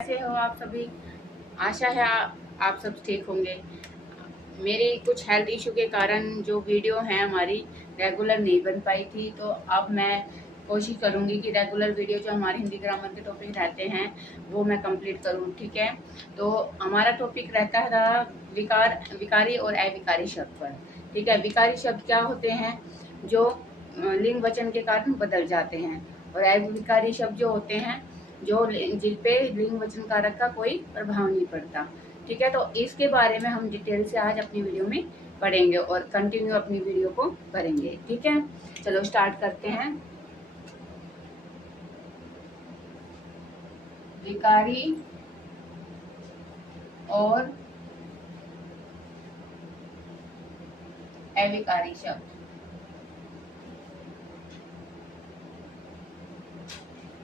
कैसे हो आप सभी। आशा है आप सब ठीक होंगे। मेरी कुछ हेल्थ इशू के कारण जो वीडियो है हमारी रेगुलर नहीं बन पाई थी, तो अब मैं कोशिश करूंगी कि रेगुलर वीडियो जो हमारे हिंदी ग्रामर के टॉपिक रहते हैं वो मैं कंप्लीट करूं। ठीक है, तो हमारा टॉपिक रहता है विकारी और अविकारी शब्द पर। ठीक है, विकारी शब्द क्या होते हैं? जो लिंग वचन के कारण बदल जाते हैं, और अविकारी शब्द जो होते हैं जो जिन पे लिंग वचन कारक का कोई प्रभाव नहीं पड़ता। ठीक है, तो इसके बारे में हम डिटेल से आज अपनी वीडियो में पढ़ेंगे और कंटिन्यू अपनी वीडियो को करेंगे। ठीक है, चलो स्टार्ट करते हैं। विकारी और अविकारी शब्द।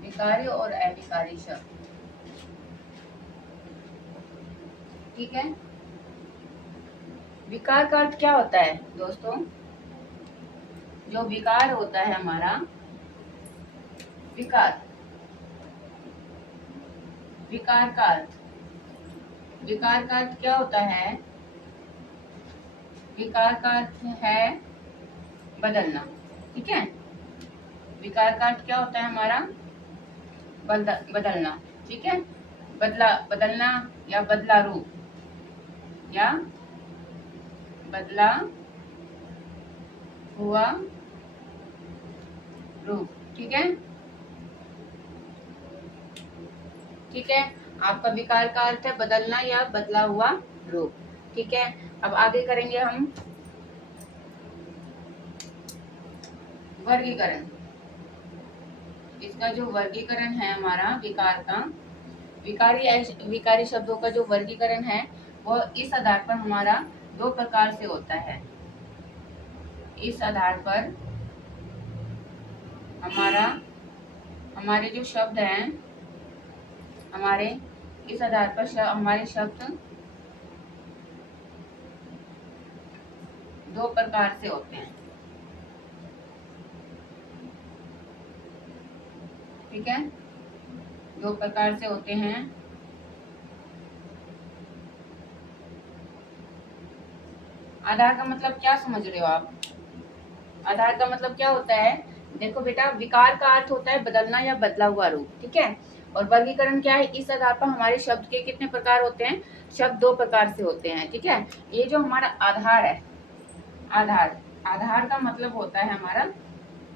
विकारी और अविकारी शब्द। ठीक है, विकार का अर्थ क्या होता है दोस्तों? जो विकार होता है हमारा, विकार विकार का अर्थ विकार का अर्थ क्या होता है? विकार का अर्थ है बदलना। ठीक है, विकार का अर्थ क्या होता है हमारा? बदलना। ठीक है, बदलना या बदला रूप या बदला हुआ रूप। ठीक है, ठीक है, आपका विकार का अर्थ है बदलना या बदला हुआ रूप। ठीक है, अब आगे करेंगे हम वर्गीकरण। इसका जो वर्गीकरण है हमारा विकार का, विकारी शब्दों का जो वर्गीकरण है वो इस आधार पर हमारा दो प्रकार से होता है। इस आधार पर हमारे जो शब्द हैं, इस आधार पर हमारे शब्द दो प्रकार से होते हैं। ठीक है, दो प्रकार से होते हैं। आधार का मतलब क्या समझ रहे हो आप? आधार का मतलब क्या होता है? देखो बेटा, विकार का अर्थ होता है बदलना या बदला हुआ रूप। ठीक है, और वर्गीकरण क्या है? इस आधार पर हमारे शब्द के कितने प्रकार होते हैं? शब्द दो प्रकार से होते हैं। ठीक है, ये जो हमारा आधार है, आधार का मतलब होता है हमारा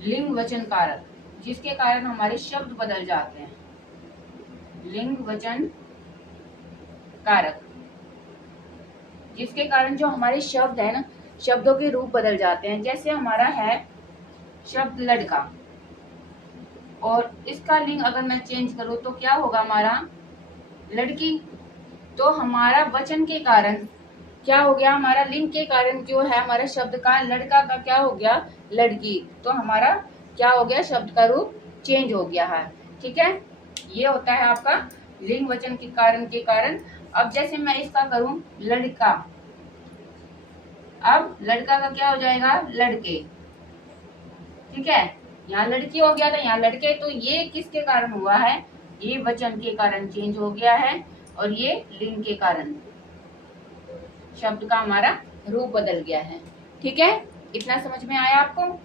लिंग वचन कारक, जिसके कारण हमारे शब्द बदल जाते हैं। लिंग वचन कारक, जिसके कारण जो हमारे शब्द है ना, शब्दों के रूप बदल जाते हैं। जैसे हमारा है शब्द लड़का, और इसका लिंग अगर मैं चेंज करूँ तो क्या होगा हमारा? लड़की। तो हमारा वचन के कारण क्या हो गया? हमारा लिंग के कारण जो है हमारा शब्द का लड़का का क्या हो गया? लड़की। तो हमारा क्या हो गया? शब्द का रूप चेंज हो गया है। ठीक है, ये होता है आपका लिंग वचन के कारण। अब जैसे मैं इसका करूं लड़का, अब लड़का का क्या हो जाएगा? लड़के। ठीक है, यहाँ लड़की हो गया था, यहाँ लड़के। तो ये किसके कारण हुआ है? ये वचन के कारण चेंज हो गया है, और ये लिंग के कारण शब्द का हमारा रूप बदल गया है। ठीक है, इतना समझ में आया आपको?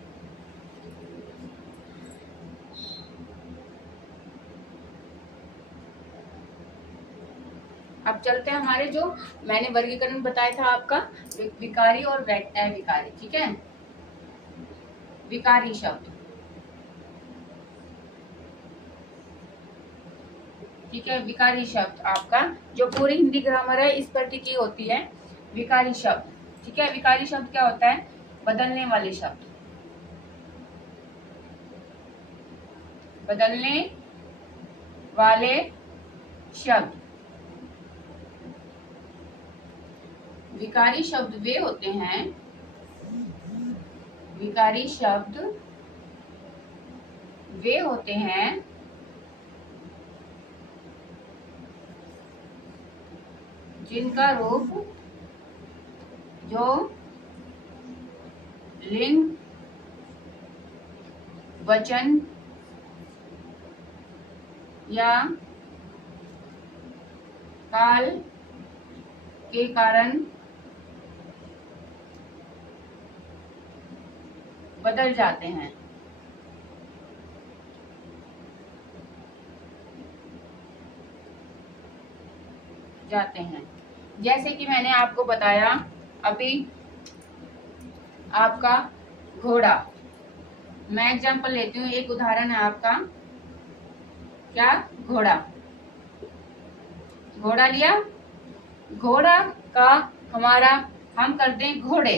अब चलते हैं हमारे जो मैंने वर्गीकरण बताया था आपका, विकारी और अविकारी। ठीक है, विकारी शब्द। ठीक है, विकारी शब्द आपका जो पूरी हिंदी ग्रामर है इस पर टिकी होती है। विकारी शब्द। ठीक है, विकारी शब्द क्या होता है? बदलने वाले शब्द। बदलने वाले शब्द। विकारी शब्द वे होते हैं, विकारी शब्द वे होते हैं जिनका रूप जो लिंग वचन या काल के कारण बदल जाते हैं। जैसे कि मैंने आपको बताया अभी, आपका घोड़ा, मैं एग्जांपल लेती हूँ, एक उदाहरण है आपका, क्या, घोड़ा। घोड़ा लिया, घोड़ा का हमारा हम करते हैं घोड़े,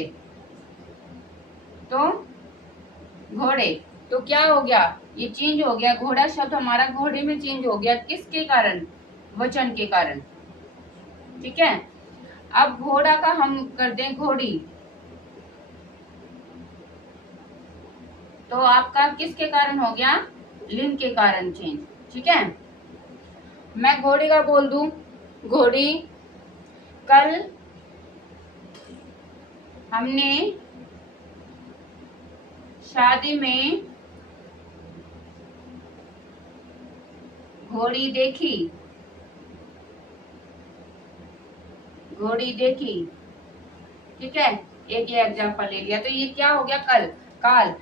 तो घोड़े, तो क्या हो गया, ये चेंज हो गया, घोड़ा शब्द हमारा घोड़े में चेंज हो गया, किसके कारण, वचन के कारण। ठीक है, अब घोड़ा का हम करते हैं घोड़ी, तो आपका किसके कारण हो गया, लिंग के कारण चेंज। ठीक है, मैं घोड़ी का बोल दूं, घोड़ी, कल हमने शादी में घोड़ी देखी, घोड़ी देखी। ठीक है, एक ये एग्जांपल ले लिया, तो ये क्या हो गया, कल, काल,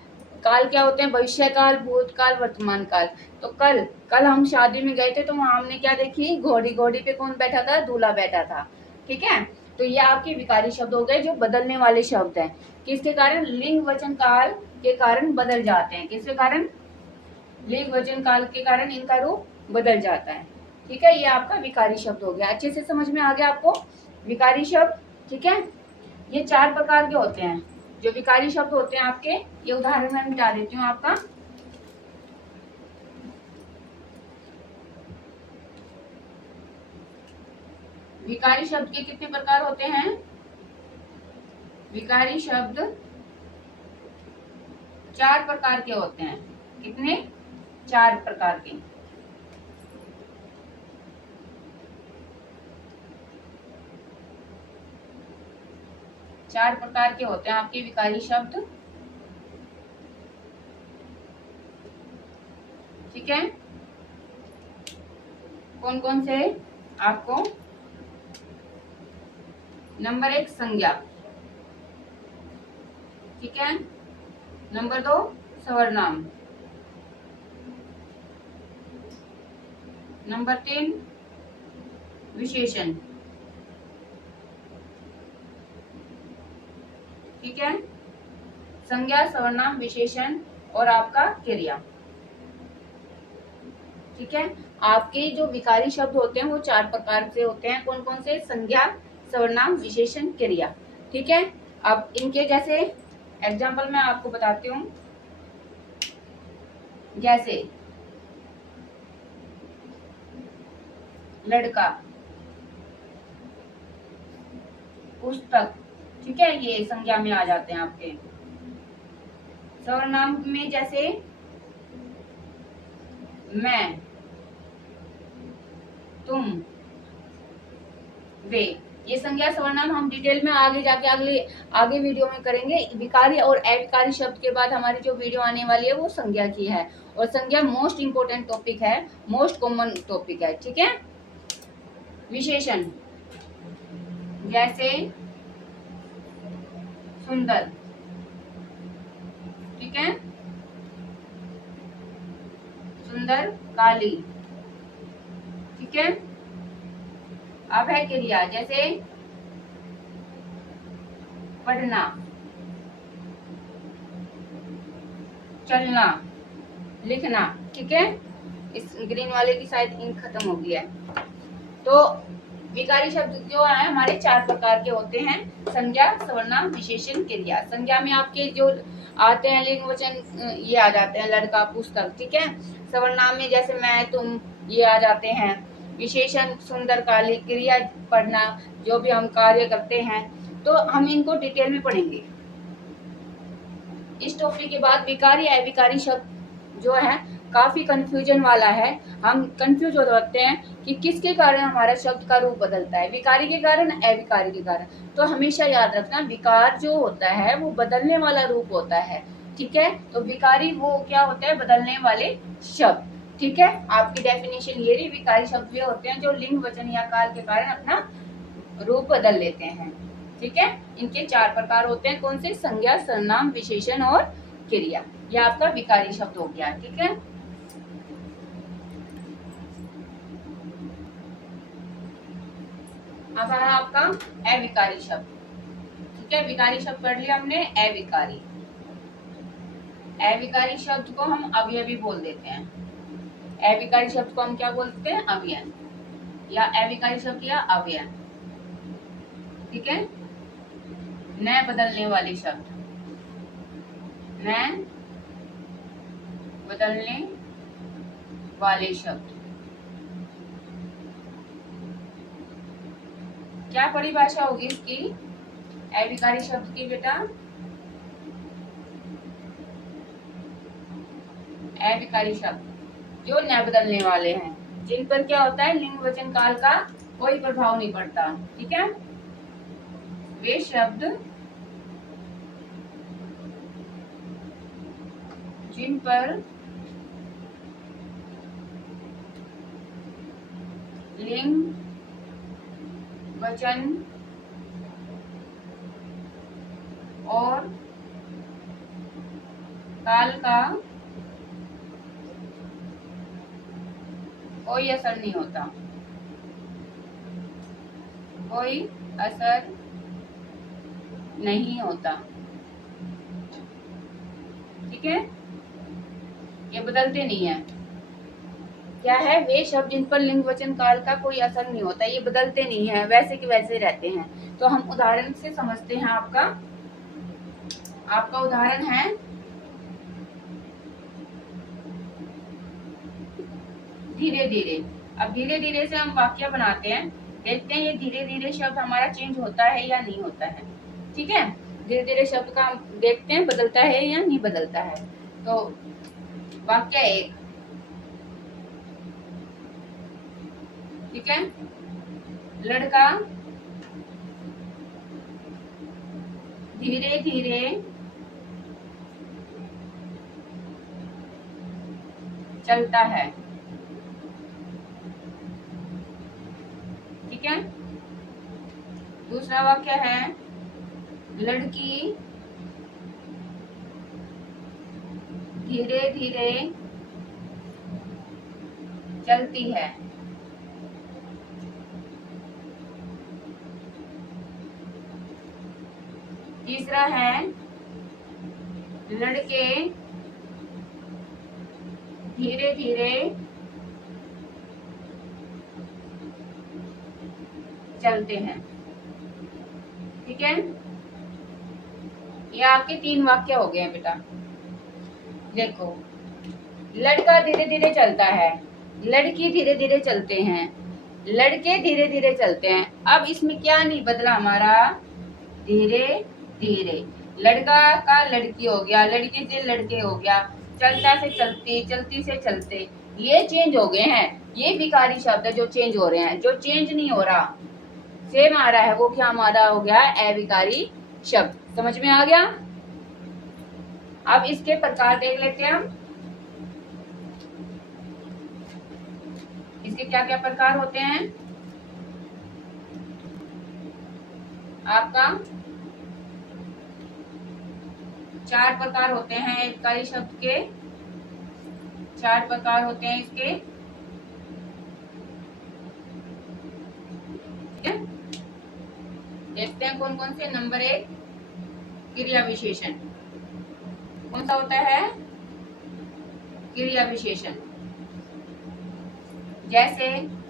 काल क्या होते हैं, भविष्य काल, भूतकाल, वर्तमान काल। तो कल, कल हम शादी में गए थे, तो वहां हमने क्या देखी, घोड़ी, घोड़ी पे कौन बैठा था, दूल्हा बैठा था। ठीक है, तो ये आपके विकारी शब्द हो गए जो बदलने वाले शब्द हैं, किसके कारण, लिंग वचन काल के कारण बदल जाते हैं, किसके कारण, लिंग वचन काल के कारण इनका रूप बदल जाता है। ठीक है, ये आपका विकारी शब्द हो गया, अच्छे से समझ में आ गया आपको विकारी शब्द। ठीक है, ये 4 प्रकार के होते हैं जो विकारी शब्द होते हैं आपके, ये उदाहरण मैं मिटा देती हूँ आपका। विकारी शब्द के कितने प्रकार होते हैं, विकारी शब्द 4 प्रकार के होते हैं, कितने, 4 प्रकार के। चार प्रकार के होते हैं आपके विकारी शब्द। ठीक है, कौन कौन से, आपको नंबर 1 संज्ञा, ठीक है, नंबर 2 सवर्नाम, नंबर 3 विशेषण। ठीक है, संज्ञा, सवर्नाम, विशेषण और आपका क्रिया। ठीक है, आपके जो विकारी शब्द होते हैं वो 4 प्रकार से होते हैं, कौन कौन से, संज्ञा, सर्वनाम, विशेषण, क्रिया। ठीक है, अब इनके जैसे एग्जाम्पल मैं आपको बताती हूँ, जैसे लड़का, पुस्तक। ठीक है, ये संज्ञा में आ जाते हैं आपके। सर्वनाम में जैसे मैं, तुम, वे, ये संज्ञा सर्वनाम हम डिटेल में आगे जाके आगे वीडियो में करेंगे। विकारी और अविकारी शब्द के बाद हमारी जो वीडियो आने वाली है वो संज्ञा की है, और संज्ञा मोस्ट इंपोर्टेंट टॉपिक है, मोस्ट कॉमन टॉपिक है। ठीक है, विशेषण जैसे सुंदर, ठीक है, सुंदर, काली। ठीक है, अब है क्रिया, जैसे पढ़ना, चलना, लिखना। ठीक है, इस ग्रीन वाले की शायद इंक खत्म हो गया है। तो विकारी शब्द जो है हमारे 4 प्रकार के होते हैं, संज्ञा, सर्वनाम, विशेषण, क्रिया। संज्ञा में आपके जो आते हैं लिंग वचन ये आ जाते हैं, लड़का, पुस्तक। ठीक है, सर्वनाम में जैसे मैं, तुम, ये आ जाते हैं। विशेषण सुंदर, काली। क्रिया पढ़ना, जो भी हम कार्य करते हैं, तो हम इनको डिटेल में पढ़ेंगे। इस टॉपिक के बाद विकारी अविकारी शब्द जो है काफी कंफ्यूजन वाला है, हम कंफ्यूज हो जाते हैं कि किसके कारण हमारा शब्द का रूप बदलता है, विकारी के कारण, अविकारी के कारण। तो हमेशा याद रखना, विकार जो होता है वो बदलने वाला रूप होता है। ठीक है, तो विकारी वो क्या होता है, बदलने वाले शब्द। ठीक है, आपकी डेफिनेशन ये रही। विकारी शब्द वे होते हैं जो लिंग, वचन या काल के कारण अपना रूप बदल लेते हैं। ठीक है, इनके 4 प्रकार होते हैं। कौन से? संज्ञा, सर्वनाम, विशेषण और क्रिया। ये आपका विकारी शब्द हो गया। ठीक है, अब है आपका अविकारी शब्द। ठीक है, विकारी शब्द पढ़ लिया हमने। अविकारी, अविकारी शब्द को हम अवयवी बोल देते हैं। अविकारी शब्द को हम क्या बोलते हैं? अवयव, या अविकारी शब्द या अवयव। ठीक है, न बदलने वाले शब्द, न बदलने वाले शब्द। क्या परिभाषा होगी इसकी अविकारी शब्द की बेटा? अविकारी शब्द जो न बदलने वाले हैं, जिन पर क्या होता है? लिंग, वचन, काल का कोई प्रभाव नहीं पड़ता। ठीक है, वे शब्द जिन पर लिंग, वचन और काल का कोई असर नहीं होता, कोई असर नहीं होता। ठीक है, ये बदलते नहीं है। क्या है? वे शब्द जिन पर लिंग, वचन, काल का कोई असर नहीं होता, ये बदलते नहीं है, वैसे के वैसे रहते हैं। तो हम उदाहरण से समझते हैं। आपका उदाहरण है धीरे धीरे। अब धीरे धीरे से हम वाक्य बनाते हैं, देखते हैं ये धीरे धीरे शब्द हमारा चेंज होता है या नहीं होता है। ठीक है, धीरे धीरे शब्द का हम देखते हैं बदलता है या नहीं बदलता है। तो वाक्य 1, ठीक है, लड़का धीरे धीरे चलता है। ठीक है, दूसरा वाक्य है लड़की धीरे धीरे चलती है। तीसरा है लड़के धीरे धीरे चलते हैं। ठीक है, ये आपके 3 वाक्य हो गए हैं बेटा। देखो, लड़का धीरे धीरे चलता है, लड़की धीरे धीरे चलते हैं, लड़के धीरे धीरे चलते हैं। अब इसमें क्या नहीं बदला हमारा? धीरे धीरे। लड़का का लड़की हो गया, लड़के से लड़के हो गया, चलता से चलती, चलती से चलते, ये चेंज हो गए हैं। ये विकारी शब्द है जो चेंज हो रहे हैं। जो चेंज नहीं हो रहा, सेम आ रहा है, वो क्या हमारा हो गया? अविकारी शब्द। समझ में आ गया? अब इसके प्रकार देख लेते हैं हम। इसके क्या क्या प्रकार होते हैं? आपका 4 प्रकार होते हैं अविकारी शब्द के। 4 प्रकार होते हैं इसके। देखते हैं कौन कौन से। नंबर 1, क्रिया विशेषण। कौन सा होता है? क्रिया विशेषण। जैसे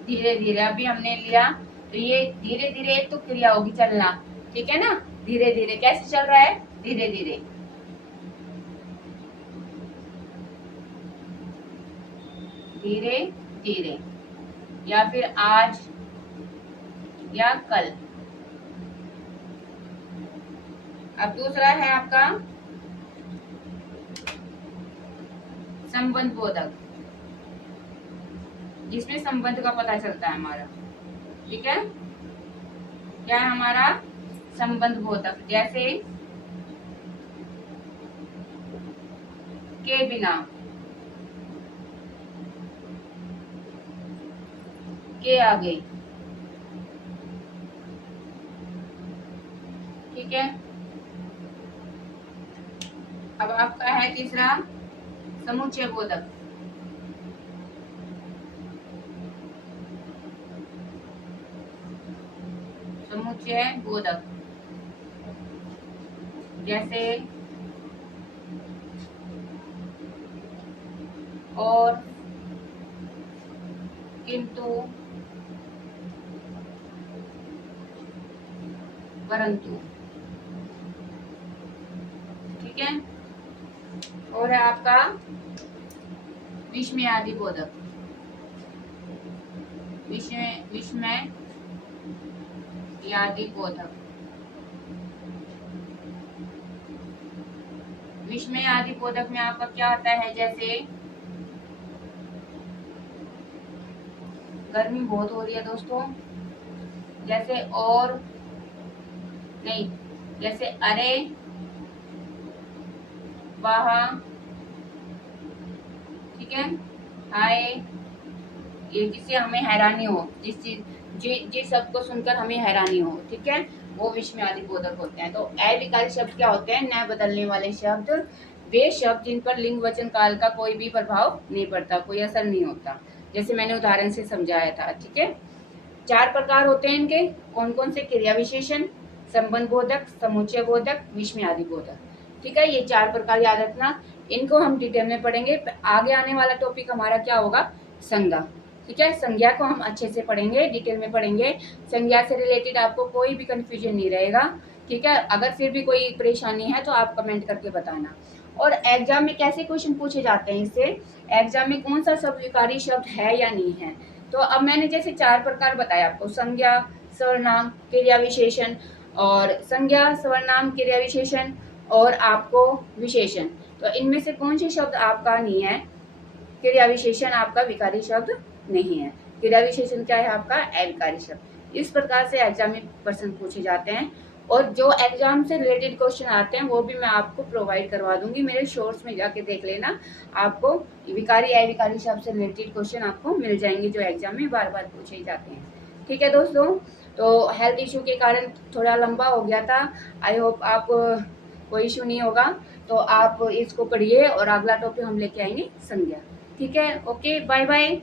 धीरे धीरे अभी हमने लिया, तो ये धीरे धीरे तो क्रिया होगी चलना। ठीक है ना, धीरे धीरे कैसे चल रहा है? धीरे धीरे। धीरे धीरे, या फिर आज या कल। अब दूसरा है आपका संबंध बोधक, जिसमें संबंध का पता चलता है हमारा। ठीक है, क्या है हमारा? संबंध बोधक। जैसे के बिना, के आगे, ठीक है। अब आपका है तीसरा समुच्चय बोधक। समुच्चय बोधक जैसे और, किंतु, परंतु, ठीक है। और है आपका विस्मयादि बोधक। विस्मयादि बोधक, विस्मयादि बोधक में आपका क्या आता है, जैसे गर्मी बहुत हो रही है दोस्तों, जैसे और नहीं, जैसे अरे वाह, ठीक है, हाय, ये जिससे हमें हैरानी हो, जिस शब्द को सुनकर हमें हैरानी हो, ठीक है, वो विस्मयादि बोधक होते हैं। तो अविकारी शब्द क्या होते हैं, न बदलने वाले शब्द, वे शब्द जिन पर लिंग वचन काल का कोई भी प्रभाव नहीं पड़ता, कोई असर नहीं होता, जैसे मैंने उदाहरण से समझाया था, ठीक है। 4 प्रकार होते हैं इनके, कौन कौन से, क्रिया विशेषण, संबंध बोधक, समुच्चय बोधक, विस्मयादि बोधक, ठीक है। ये 4 प्रकार याद रखना, इनको हम डिटेल में पढ़ेंगे। आगे आने वाला टॉपिक हमारा क्या होगा, संज्ञा, ठीक है। संज्ञा को हम अच्छे से पढ़ेंगे, डिटेल में पढ़ेंगे। संज्ञा से रिलेटेड आपको कोई भी कंफ्यूजन नहीं रहेगा, ठीक है। अगर फिर भी कोई परेशानी है तो आप कमेंट करके बताना। और एग्जाम में कैसे क्वेश्चन पूछे जाते हैं इससे, एग्जाम में कौन सा शब्द विकारी शब्द है या नहीं है। तो अब मैंने जैसे 4 प्रकार बताया आपको, संज्ञा, सर्वनाम, क्रिया विशेषण, और संज्ञा, सर्वनाम, क्रिया विशेषण और आपको विशेषण। तो इनमें से कौन से शब्द आपका नहीं है, क्रिया विशेषण आपका विकारी शब्द नहीं है। क्रिया विशेषण क्या है आपका, अविकारी शब्द। इस प्रकार से एग्जाम में प्रश्न पूछे जाते हैं, और जो एग्जाम से रिलेटेड क्वेश्चन आते हैं वो भी मैं आपको प्रोवाइड करवा दूंगी, मेरे शॉर्ट्स में जाके देख लेना, आपको विकारी अविकारी शब्द से रिलेटेड क्वेश्चन आपको मिल जाएंगे, जो एग्जाम में बार बार पूछे जाते हैं, ठीक है दोस्तों। तो हेल्थ इशू के कारण थोड़ा लंबा हो गया था, आई होप आप कोई इशू नहीं होगा, तो आप इसको पढ़िए, और अगला टॉपिक हम लेके आएंगे संज्ञा, ठीक है। Okay, bye bye.